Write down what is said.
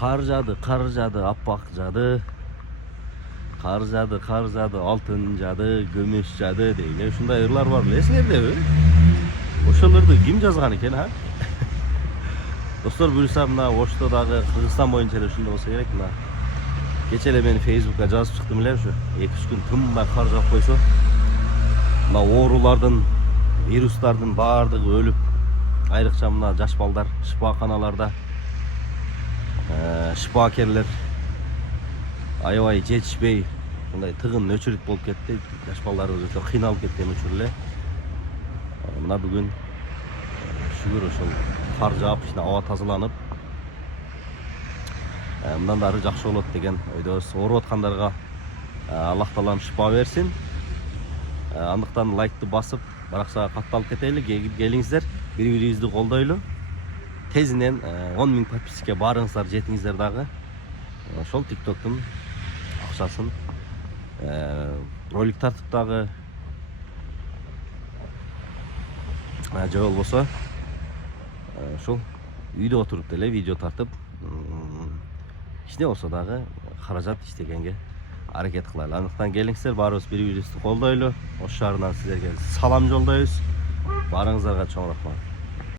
Kar jadı, appak jadı. Kar jadı, altın jadı, gömüş jadı deyle. Şunday ırlar var bilesingерби? Ошолорду ким жазган экен, ha? Достор, буюрса мына Оштодагы Кыргызстан боюнча эле ушундай болсо керек. Мына кече эле мен Facebook'ка жазып чыктым эле ушу. 2-3 күн тынбай кар жаап койсо, мына оорулардын, вирустардын баардыгы өлүп, айрыкча мына жаш балдар шифаканаларда шифакерлер аябай жетишпей, мындай тыгын өчүрүк болуп кетти. Жаш балдарыбыз өтө кыйналып кеткен учур эле. Мына бүгүн шүгүр ошол кар жаап, аба тазаланып, мындан ары жакшы болот деген ойдобуз. Ооруп аткандарга Аллах таалам шифа берсин. Андыктан лайкты басып, баракчага катталып кетели. Келиңиздер, бири-бирибизди колдойлу. Тезинен 10 000 подписчикке барыңыздар, жетиңиздер дагы. Ошол TikToktун акчасын ролик тартып дагы же болбосо ошол үйдө отуруп деле видео тартып, кичине болсо дагы каражат иштегенге аракет кылайлы. Андыктан келиңиздер, баарыбыз бири-бирибизди колдойлу. Ош шаарынан сиздерге салам жолдойбуз. Баарыңыздарга чоң рахмат.